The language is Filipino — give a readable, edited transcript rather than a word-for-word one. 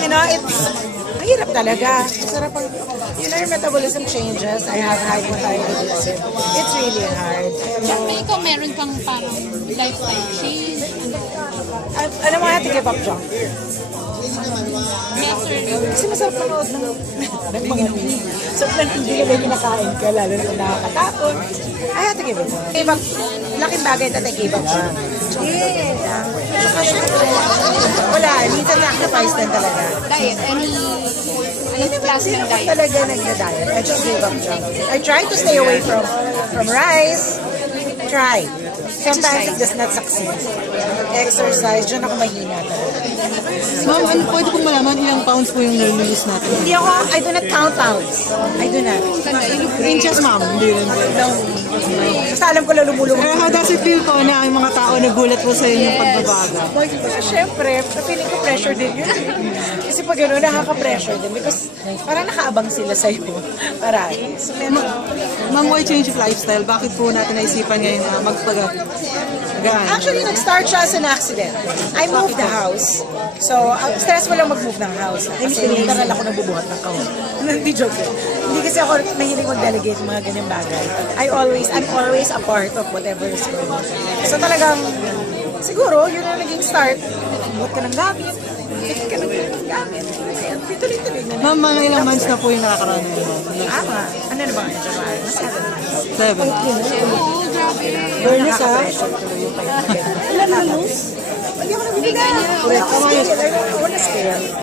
you know, it's mahirap talaga. Sarap ang, you know, your metabolism changes. I have hypothyroidism. It's really hard. Siyempre, ikaw meron kang parang lifestyle change. Alam mo, I have to give up junk. Yes, sir. Kasi masarap manood ng mga movie. So, hindi na may kinakain ka, lalo na kung nakakatapon. I have to give it up. Give up. Laking bagay na give up siya. Yeah. Wala, minsan sacrifice din talaga. Diet, any class ng Ako diet? talaga nagda-diet. I just give up junk. I try to stay away from rice. Try. Sometimes it does not succeed. Exercise, dyan ako mahina talaga. Ma'am, pwede kong malaman ilang pounds po yung nare-release natin? Hindi ako, I do not count pounds. I do not. Inches, ma'am. Hindi rin. No. Basta alam ko lang lumulungan. Pero how does it feel po na ang mga tao nagulat po sa inyong pagbabaga? Siyempre, feeling ko pressure din yun. Kasi pag gano'n, nakaka-pressure din. Because parang nakaabang sila sa'yo. Parang. So, Ma'am, why change of lifestyle? Bakit po natin naisipan ngayon na magpagaan? actually, nag-start siya as an accident. I moved the house. So, stress mo lang mag-move ng house. Kasi literal ako nabubuhat ng kahon. Hindi joke yun. Hindi kasi ako mahilig mag-delegate mga ganyang bagay. I'm always a part of whatever is going on. So talagang, siguro, yun ang naging start. Buhat ka ng gamit. Bigyan ka ng gamit. Tuloy-tuloy na. Ma'am, mga ilang months na po yung nakakaroon nyo? Ano na ba ang July? 7 months. 7. Oh, grabe. Fairness, ha? Ilan na lose? Hindi ako nabibigay. Wala na scale.